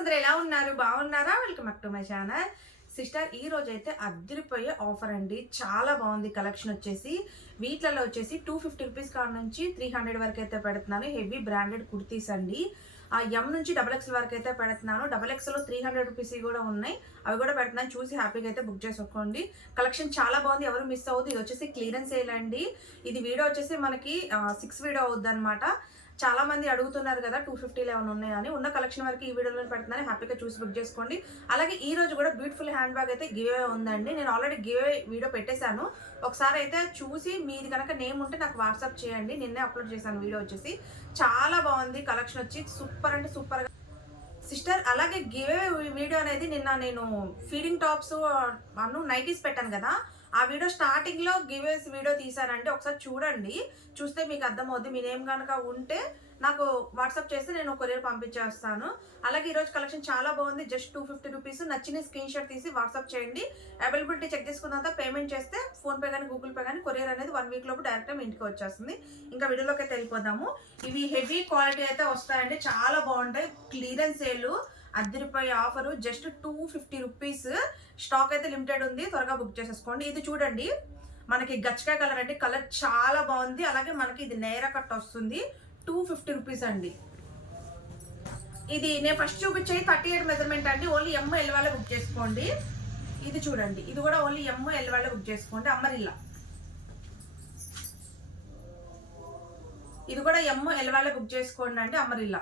అందరూ ఎలా ఉన్నారు? బాగున్నారా? Welcome back to my channel. Sister ఈ రోజు అయితే అద్దరిపోయే ఆఫర్ అండి. చాలా బాగుంది కలెక్షన్ వచ్చేసి. వీటిలలో వచ్చేసి టూ ఫిఫ్టీ రూపీస్ కాడ నుంచి త్రీ హండ్రెడ్ వరకు అయితే పెడుతున్నాను. హెవీ బ్రాండెడ్ కుర్తీస్ అండి. ఆ ఎం నుంచి డబల్ ఎక్స్ వరకు అయితే పెడుతున్నాను. డబల్ ఎక్స్లో త్రీ హండ్రెడ్ రూపీస్ కూడా ఉన్నాయి. అవి కూడా పెడుతున్నాను. చూసి హ్యాపీగా అయితే బుక్ చేసుకోండి. కలెక్షన్ చాలా బాగుంది. ఎవరు మిస్ అవ్వదు ఇది వచ్చేసి క్లియరెన్స్ సేల్ అండి. ఇది వీడియో వచ్చేసి మనకి సిక్స్ వీడియో అవుద్ది అనమాట చాలా మంది అడుగుతున్నారు కదా టూ ఫిఫ్టీలు ఏమైనా ఉన్నాయని ఉన్న కలెక్షన్ వరకు ఈ వీడియోలో పెడుతున్నాను. హ్యాపీగా చూసి బుక్ చేసుకోండి. అలాగే ఈ రోజు కూడా బ్యూటిఫుల్ హ్యాండ్ బ్యాగ్ అయితే గివ్ అవే ఉందండి. నేను ఆల్రెడీ గివ్ అవే వీడియో పెట్టేశాను. ఒకసారి అయితే చూసి మీది కనుక నేమ్ ఉంటే నాకు వాట్సాప్ చేయండి. నిన్నే అప్లోడ్ చేశాను వీడియో వచ్చేసి. చాలా బాగుంది కలెక్షన్ వచ్చి. సూపర్ అంటే సూపర్ సిస్టర్ అలాగే గివ్ వీడియో అనేది నిన్న నేను ఫీడింగ్ టాప్స్ అను నైటీస్ పెట్టాను కదా. ఆ వీడియో స్టార్టింగ్లో గివేస్ వీడియో తీసానంటే ఒకసారి చూడండి. చూస్తే మీకు అర్థమవుద్ది. మీ నేమ్ కనుక ఉంటే నాకు వాట్సాప్ చేస్తే నేను కొరియర్ పంపించేస్తాను. అలాగే ఈరోజు కలెక్షన్ చాలా బాగుంది. జస్ట్ టూ ఫిఫ్టీ రూపీస్ నచ్చిన స్క్రీన్ షాట్ తీసి వాట్సాప్ చేయండి. అవైలబిలిటీ చెక్ చేసుకున్న తర్వాత పేమెంట్ చేస్తే ఫోన్ పే కానీ గూగుల్ పే కానీ కొరియర్ అనేది వన్ వీక్ లోపు డైరెక్ట్ మీ ఇంటికి వచ్చేస్తుంది. ఇంకా వీడియోలోకి అయితే వెళ్ళిపోదాము. ఇవి హెవీ క్వాలిటీ అయితే వస్తాయండి. చాలా బాగుంటాయి. Clearance sale అద్దరిపోయే offer just two fifty rupees. Stock అయితే లిమిటెడ్ ఉంది. త్వరగా బుక్ చేసేసుకోండి. ఇది చూడండి. మనకి గచ్చకాయ కలర్ అంటే కలర్ చాలా బాగుంది. అలాగే మనకి ఇది నేర కట్ వస్తుంది. టూ ఫిఫ్టీ రూపీస్ అండి. ఇది నేను ఫస్ట్ చూపించేది థర్టీ ఎయిట్ మెజర్మెంట్ అండి. ఓన్లీ ఎమ్ ఎల్ వాళ్ళే బుక్ చేసుకోండి. ఇది చూడండి. ఇది కూడా ఓన్లీ ఎమ్ ఎల్ వాళ్ళే బుక్ చేసుకోండి. అమ్మరిల్లా ఇది కూడా ఎమ్ ఎల్ వాళ్ళే బుక్ చేసుకోండి అండి అమ్మరిల్లా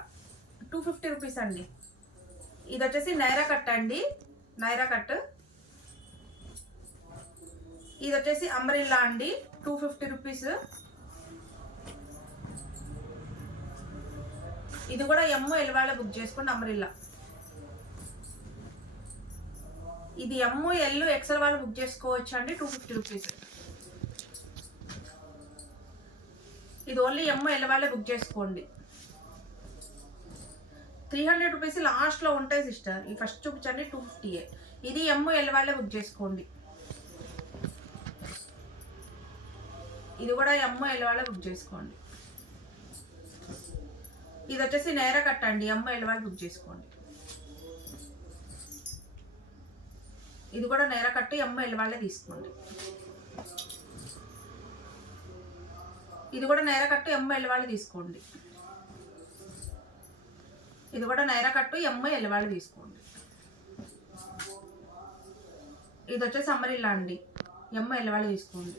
టూ ఫిఫ్టీ రూపీస్ అండి. ఇది వచ్చేసి నైరా కట్ అండి. నైరా కట్. ఇది వచ్చేసి అంబ్రిల్లా అండి. Two fifty rupees. ఇది కూడా ఎమ్ము ఎల్వాళ్ళ బుక్ చేసుకోండి అంబ్రిల్లా. ఇది ఎమ్ము ఎల్ ఎక్సెల్ వాళ్ళు బుక్ చేసుకోవచ్చు అండి. Two fifty rupees. ఇది ఓన్లీ ఎమ్ ఎల్ వాళ్ళే బుక్ చేసుకోండి. త్రీ హండ్రెడ్ రూపీస్ లాస్ట్లో ఉంటాయి సిస్టర్ ఈ ఫస్ట్ చూపించండి టూ ఫిఫ్టీయే ఇది ఎమ్ ఎల్ వాళ్ళే బుక్ చేసుకోండి. ఇది కూడా ఎమ్ ఎల్ వాళ్ళే బుక్ చేసుకోండి. ఇది వచ్చేసి నేర కట్టండి ఎమ్ ఎల్ వాళ్ళు బుక్ చేసుకోండి. ఇది కూడా నేర కట్టి ఎమ్ ఎల్ వాళ్ళే తీసుకోండి. ఇది కూడా నేర కట్టు ఎమ్ ఎల్ వాళ్ళు తీసుకోండి. ఇది కూడా నైరా కట్టు ఎమ్మ ఎల్లవాళ్ళు తీసుకోండి. ఇది వచ్చేసి అమ్మరిల్లా అండి. ఎమ్మ ఎల్లవాళ్ళు తీసుకోండి.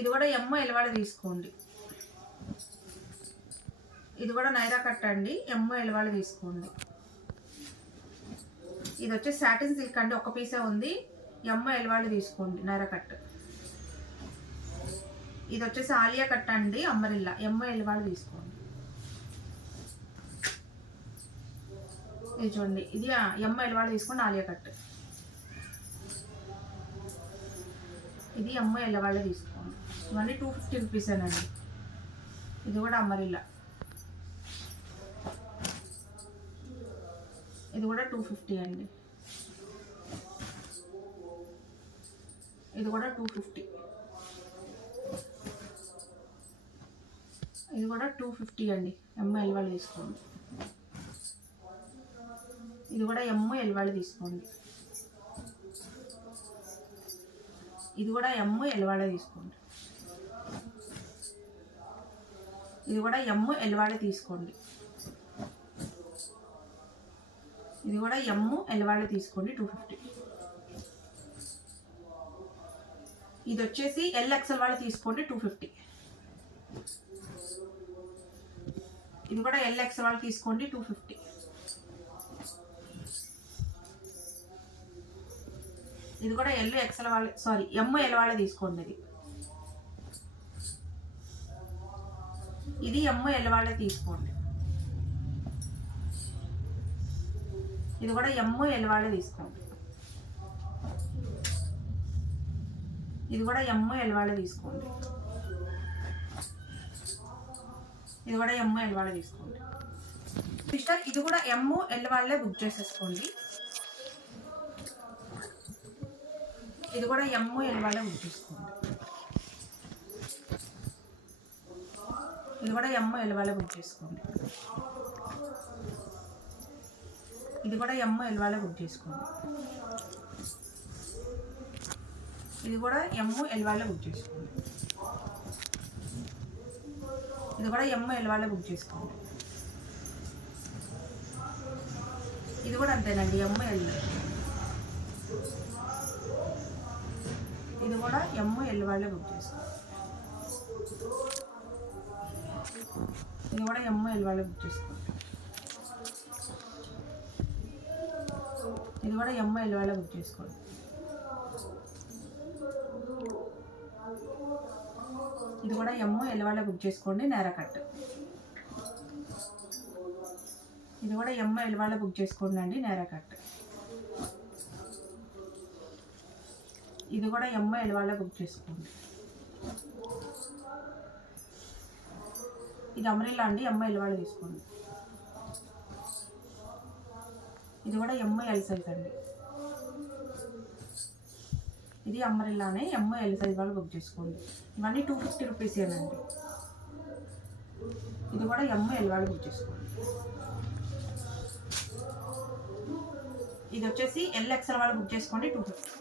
ఇది కూడా ఎమ్మ ఎల్లవాళ్ళు తీసుకోండి. ఇది కూడా నైరా కట్టండి ఎమ్మ ఎల్లవాళ్ళు తీసుకోండి. ఇది వచ్చి సాటిన్ సిల్క్ అండి. ఒక పీసే ఉంది. ఎమ్మ ఎల్లవాళ్ళు తీసుకోండి. నైరా కట్ ఇది వచ్చేసి ఆలియా కట్ అండి. అమ్మరిల్లా. ఎమ్మ ఎల్వాళ్ళు తీసుకోండి. ఇది చూడండి. ఇది ఎమ్మ వాళ్ళు తీసుకోండి ఆలియా కట్. ఇది ఎమ్మ వాళ్ళే తీసుకోండి. ఇవన్నీ టూ ఫిఫ్టీ రూపీసేనండి ఇది కూడా అమ్మరిల్లా ఇది కూడా టూ ఫిఫ్టీ అండి. ఇది కూడా టూ ఫిఫ్టీ ఇది కూడా టూ ఫిఫ్టీ అండి. ఎమ్ వాళ్ళు తీసుకోండి. ఇది కూడా ఎమ్ము ఎల్వాళ్ళు తీసుకోండి. ఇది కూడా ఎమ్ము ఎల్వాడ తీసుకోండి. ఇది కూడా ఎమ్ము ఎల్వాళ్ళే తీసుకోండి. ఇది కూడా ఎమ్ము ఎల్వాళ్ళే తీసుకోండి టూ ఫిఫ్టీ ఇది వచ్చేసి ఎల్ ఎక్సెల్ వాళ్ళు తీసుకోండి టూ ఫిఫ్టీ ఇది కూడా ఎల్ఎక్స్ వాళ్ళు తీసుకోండి టూ ఫిఫ్టీ ఇది కూడా ఎల్ ఎక్సెల్ వాళ్ళ సారీ ఎమ్ ఎల్ వాళ్ళే తీసుకోండి ఇది. ఇది ఎమ్ ఎల్ వాళ్ళే తీసుకోండి. ఇది కూడా ఎమ్ ఎల్ వాళ్ళే తీసుకోండి. ఇది కూడా ఎమ్ ఎల్ వాళ్ళే తీసుకోండి. ఇది కూడా ఎమ్ ఎల్ వాళ్ళే తీసుకోండి. సిస్టర్ ఇది కూడా ఎమ్ ఎల్ వాళ్ళే బుక్ చేసేసుకోండి. ఇది కూడా ఎమ్మో ఎల్ ఉడికిస్తుంది బుక్ చేసుకోండి ఇది కూడా ఎమ్మో ఎల్ ఉడికేసుకోండి బుక్ చేసుకోండి ఇది కూడా ఎమ్మో ఎల్వాలో బుక్ చేసుకోండి ఇది కూడా ఎమ్ ఎల్వాలో బుక్ చేసుకోండి ఇది కూడా ఎమ్ ఎల్వాలో బుక్ చేసుకోండి ఇది కూడా అంతేనండి ఎమ్ ఎల్ ఇది కూడా ఎమ్ ఎల్ వాళ్ళే బుక్ చేసుకోండి ఇది కూడా ఎమ్ ఎల్ వాళ్ళే బుక్ చేసుకోండి ఇది కూడా ఎమ్ ఎల్ వాళ్ళే బుక్ చేసుకోండి ఇది కూడా ఎమ్మో ఎల్ వాళ్ళే బుక్ చేసుకోండి నేర కట్. ఇది కూడా ఎమ్మో ఎల్ వాళ్ళే బుక్ చేసుకోండి అండి నేర కట్. ఇది కూడా ఎమ్ వాళ్ళ బుక్ చేసుకోండి. ఇది అమరిల్లా అండి ఎమ్ ఎల్ వాళ్ళు తీసుకోండి. ఇది కూడా ఎంఐఎల్ ఎల్ సైజ్ అండి. ఇది అమ్మరిల్లానే ఎంఐఎల్ సైజ్ వాళ్ళు బుక్ చేసుకోండి. ఇవన్నీ టూ ఫిఫ్టీ రూపీస్ ఏనండి ఇది కూడా ఎంఐఎల్ వాళ్ళు బుక్ చేసుకోండి. ఇది వచ్చేసి ఎల్ ఎక్స్ఎల్ వాళ్ళు బుక్ చేసుకోండి two fifty.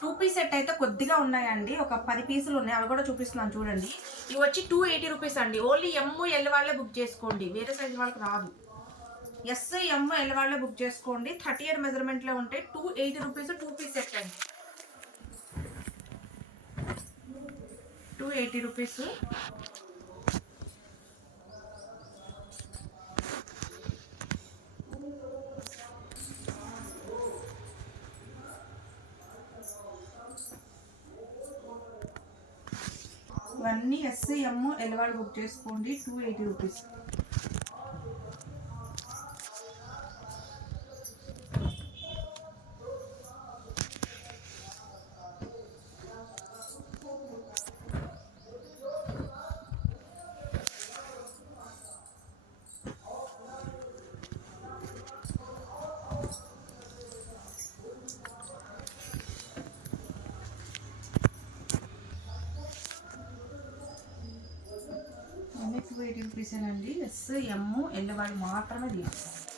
Two piece set అయితే కొద్దిగా ఉన్నాయండి. ఒక పది పీసులు ఉన్నాయి. అవి కూడా చూపిస్తున్నాను చూడండి. ఇవి వచ్చి టూ ఎయిటీ రూపీస్ అండి. ఓన్లీ ఎమ్ము ఎల్ వాళ్ళే బుక్ చేసుకోండి. వేరే సైజ్ వాళ్ళకి రాదు. ఎస్ ఎమ్ ఎల్ వాళ్ళే బుక్ చేసుకోండి. థర్టీ ఇయర్ మెజర్మెంట్లో ఉంటాయి two eighty rupees two piece set అండి. టూ ఎయిటీ రూపీస్ ఇవన్నీ S I M M book చేసుకోండి. టూ ఎయిటీ రూపీస్ అన్ని టూ ఎయిటీ రూపీసేనండి ఎస్ ఎమ్ ఎల్ వాళ్ళు మాత్రమే తీసుకోండి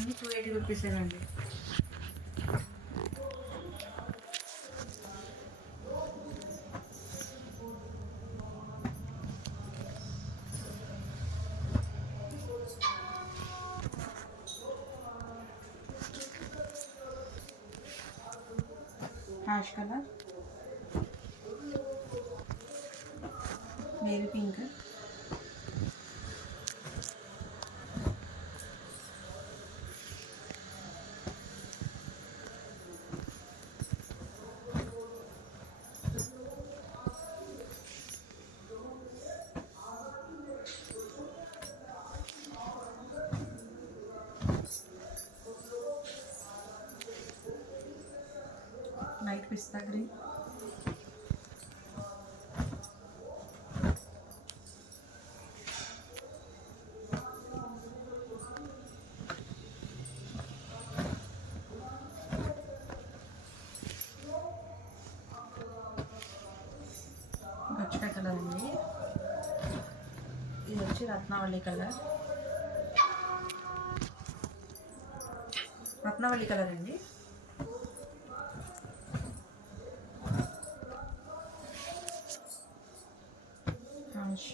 ఇవన్నీ టూ ఎయిటీ రూపీసేనండి హ్యాష్ కలర్ మేరీ పింక్ కలర్ అండి ఇది వచ్చి రత్నావళి కలర్. రత్నావళి కలర్ అండి హ్యాష్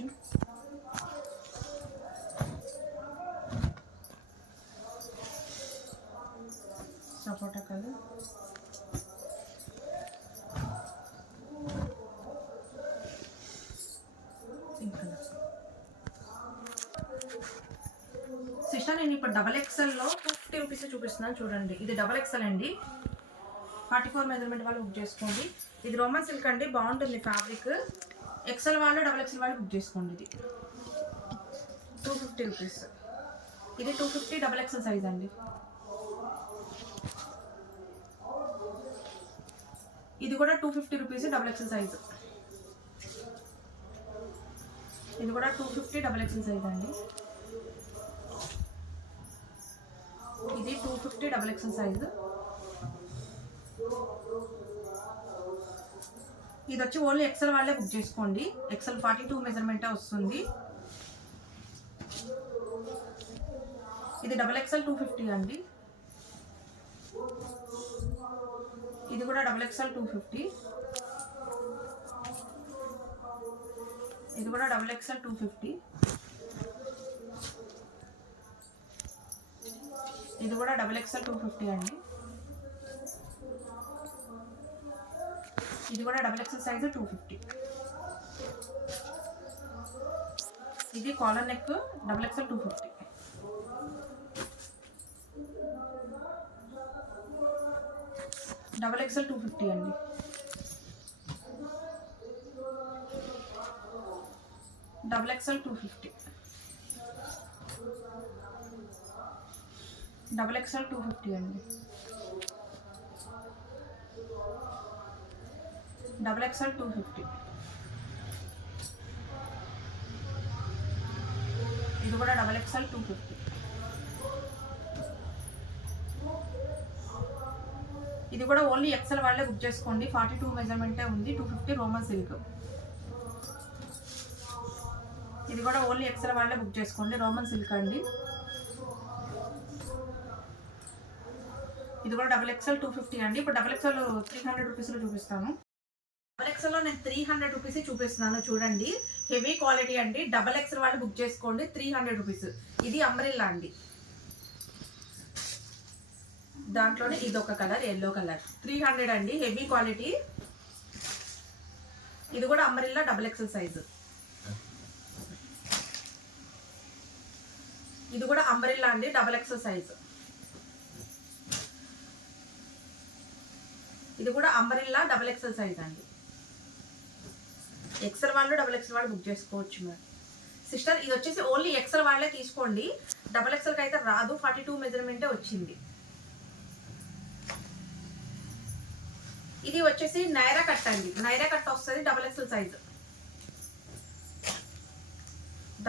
సపోటా కలర్. డబల్ ఎక్స్ఎల్లో టూ ఫిఫ్టీ రూపీస్ చూపిస్తున్నాను చూడండి. ఇది డబల్ ఎక్స్ఎల్ అండి. ఫార్టీ ఫోర్ మెజర్మెంట్ వాళ్ళు బుక్ చేసుకోండి. ఇది రోమన్ సిల్క్ అండి బాగుంటుంది ఫ్యాబ్రిక్ ఎక్సెల్ వాళ్ళు డబల్ ఎక్సెల్ వాళ్ళు బుక్ చేసుకోండి ఇది. టూ ఫిఫ్టీ రూపీస్ ఇది two fifty double XL size అండి. ఇది కూడా two fifty rupees double XL size ఇది కూడా two fifty double XL size అండి. ఇది two fifty double XL size ఇది వచ్చి ఓన్లీ ఎక్సెల్ వాళ్ళే బుక్ చేసుకోండి. ఎక్సెల్ ఫార్టీ టూ మెజర్మెంటే వస్తుంది. ఇది డబల్ ఎక్సెల్ టూ ఫిఫ్టీ అండి. ఇది కూడా డబల్ ఎక్సెల్ టూ ఫిఫ్టీ ఇది కూడా డబల్ ఎక్సెల్ టూ ఫిఫ్టీ ఇది కూడా డబల్ ఎక్స్ఎల్ టూ ఫిఫ్టీ అండి. ఇది కూడా double XL size two fifty ఇది collar neck double XL two fifty double XL two fifty అండి. Double XL two fifty double XL two fifty అండి. Double XL two fifty. ఇది కూడా double XL two fifty. ఇది కూడా only XL వాళ్ళే book చేసుకోండి. Forty two మెజర్మెంటే ఉంది. Two fifty Roman silk. ఇది కూడా ఓన్లీ ఎక్సెల్ వాళ్ళే బుక్ చేసుకోండి. రోమన్ సిల్క్ అండి. ఇది కూడా డబల్ ఎక్సెల్ టూ ఫిఫ్టీ అండి. ఇప్పుడు డబల్ ఎక్సెల్ త్రీ హండ్రెడ్ రూపీస్లో చూపిస్తాను. డబల్ ఎక్సెల్లో నేను త్రీ హండ్రెడ్ రూపీస్ చూపిస్తున్నాను చూడండి. హెవీ క్వాలిటీ అండి. డబల్ ఎక్సెల్ వాళ్ళు బుక్ చేసుకోండి. త్రీ హండ్రెడ్ రూపీస్ ఇది అంబ్రిల్లా అండి. దాంట్లోనే ఇది ఒక colour yellow colour. Three hundred అండి. Heavy quality. ఇది కూడా అంబ్రిల్లా డబల్ ఎక్సెల్ సైజు ఇది కూడా అంబ్రిల్లా అండి. డబల్ ఎక్సెల్ సైజు ఇది కూడా అంబరిల్లా డబల్ ఎక్సెల్ సైజ్ అండి. ఎక్సెల్ వాళ్ళు డబల్ ఎక్సెల్ వాళ్ళు బుక్ చేసుకోవచ్చు మేడం. సిస్టర్ ఇది వచ్చేసి ఓన్లీ ఎక్సెల్ వాళ్ళే తీసుకోండి. డబల్ ఎక్సెల్కి అయితే రాదు. ఫార్టీ టూ మెజర్మెంటే వచ్చింది. ఇది వచ్చేసి నైరా కట్ అండి. నైరా కట్ వస్తుంది డబల్ ఎక్సెల్ సైజ్.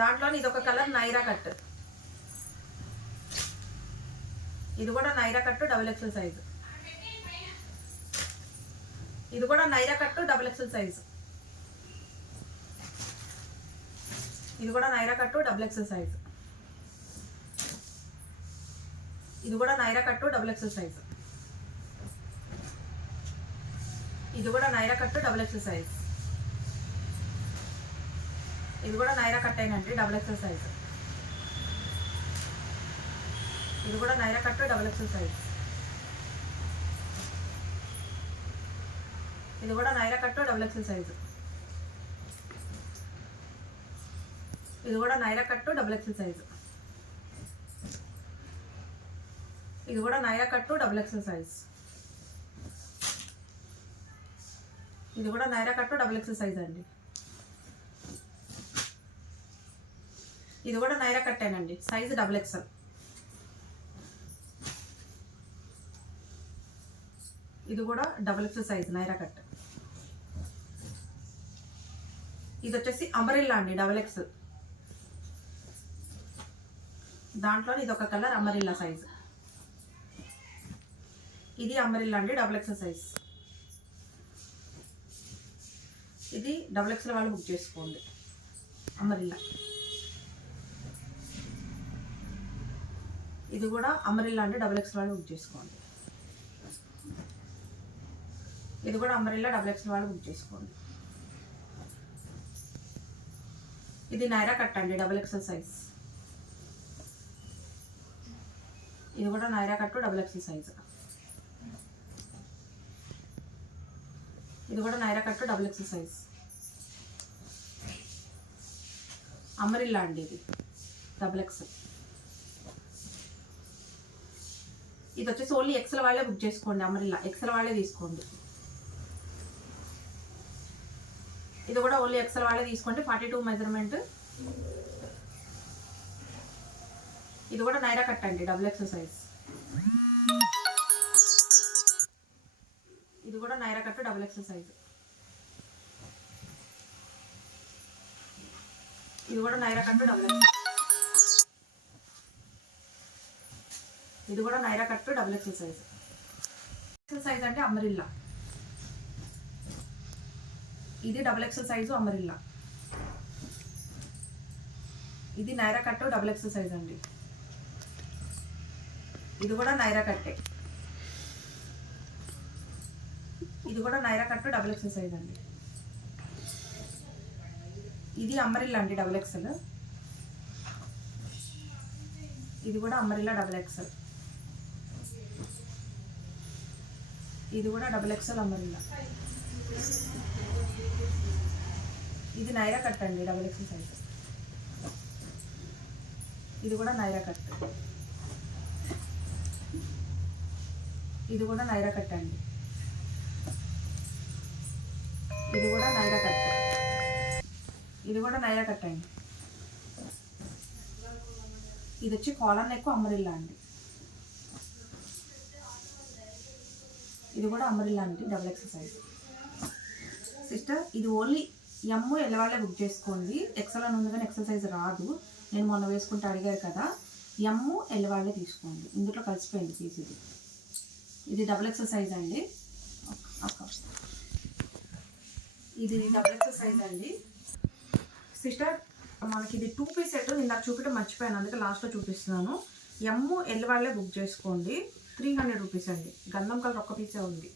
దాంట్లో ఇది ఒక కలర్ నైరా కట్. ఇది కూడా Naira cut double XL size. ఇది కూడా నైరా కట్టు డబుల్ ఎక్స్ఎల్ సైజ్ ఇది కూడా నైరా కట్టు డబుల్ ఎక్స్ఎల్ సైజ్ ఇది కూడా నైరా కట్టు డబుల్ ఎక్స్ఎల్ సైజ్ ఇది కూడా నైరా కట్టు డబుల్ ఎక్స్ఎల్ సైజ్ ఇది కూడా నైరా కట్ అయినండి డబుల్ ఎక్స్ఎల్ సైజ్ ఇది కూడా నైరా కట్టు డబుల్ ఎక్స్ఎల్ సైజ్ ఇది కూడా నైరా కట్టు డబుల్ ఎక్సెల్ సైజు. ఇది కూడా నైరా కట్టు డబుల్ ఎక్సెల్ సైజు. ఇది కూడా నైరా కట్టు డబుల్ ఎక్సెల్ సైజ్. ఇది కూడా నైరా కట్టు డబుల్ ఎక్సెల్ సైజ్ అండి. ఇది కూడా నైరా కట్టేనండి. సైజు డబుల్ ఎక్సెల్ ఇది కూడా double XL size Naira cut ఇది వచ్చేసి అమరిల్లా అండి డబల్ ఎక్స్ దాంట్లో ఇది ఒక కలర్ అమరిల్లా సైజ్ ఇది అమరిల్లా అండి డబల్ ఎక్స్ సైజ్ ఇది డబల్ ఎక్స్ల వాళ్ళు బుక్ చేసుకోండి. అమరిల్లా. ఇది కూడా అమరిల్లా అండి డబల్ ఎక్స్ వాళ్ళు బుక్ చేసుకోండి. ఇది కూడా అమరిల్లా డబల్ ఎక్స్ వాళ్ళు బుక్ చేసుకోండి. ఇది నైరా కట్ అండి డబుల్ ఎక్సెల్ సైజ్ ఇది కూడా నైరా కట్టు డబుల్ ఎక్సెల్ సైజ్ ఇది కూడా నైరా కట్టు డబుల్ ఎక్సెల్ సైజ్ అమరిల్లా అండి ఇది డబుల్ ఎక్సెల్ ఇది వచ్చేసి ఓన్లీ ఎక్సెల్ వాళ్ళే బుక్ చేసుకోండి అమరిల్లా. ఎక్సెల్ వాళ్ళే తీసుకోండి. ఇది కూడా ఓన్లీ ఎక్సెల్ వాళ్ళే తీసుకోండి. ఫార్టీ టూ మెజర్మెంట్ ఇది కూడా నైరా కట్ అండి డబుల్ ఎక్సర్సైజ్ ఇది కూడా నైరా కట్ డబుల్ ఎక్సర్సైజ్ ఇది కూడా నైరా కట్ డబుల్ ఎక్సర్సైజ్ ఇది కూడా Naira cut double XL size XL size అంటే అమరిల్లా ఇది డబుల్ ఎక్సెల్ సైజు అమరిల్లా ఇది Naira cut double XL size అండి. ఇది కూడా నైరా కట్టే ఇది కూడా Naira cut double XL size అండి. ఇది అమరిల్లా అండి డబుల్ ఎక్సెల్ ఇది కూడా అమరిల్లా డబుల్ ఎక్సెల్ ఇది కూడా డబుల్ ఎక్సెల్ అమరిల్లా ఇది నైరా కట్ అండి డబుల్ ఎక్స్ సైజ్ ఇది కూడా నైరా కట్. ఇది కూడా నైరా కట్ అండి. ఇది కూడా నైరా కట్. ఇది కూడా నైరా కట్ అండి. ఇది వచ్చి కాలర్ ఎక్కువ అమరిల్లా అండి. ఇది కూడా అమరిల్లా అండి డబుల్ ఎక్స్ సైజ్ సిస్టర్ ఇది ఓన్లీ ఎమ్ ఎల్ వాళ్ళే బుక్ చేసుకోండి. ఎక్సెల్ అని ఉంది కానీ ఎక్సెల్ సైజ్ రాదు. నేను మొన్న వేసుకుంటే అడిగారు కదా. ఎమ్ ఎల్ వాళ్ళే తీసుకోండి. ఇందులో కలిసిపోయింది పీస్ ఇది. ఇది డబుల్ ఎక్సెల్ సైజ్ అండి. ఇది డబుల్ ఎక్సెల్ సైజ్ అండి. సిస్టర్ మనకి ఇది టూ పీస్ సెట్ ఇందాక చూపించడం మర్చిపోయాను. అందుకే లాస్ట్లో చూపిస్తున్నాను. ఎమ్ ఎల్ వాళ్ళే బుక్ చేసుకోండి. త్రీ హండ్రెడ్ రూపీస్ అండి. గంధం కలర్ ఒక్క పీసే ఉంది.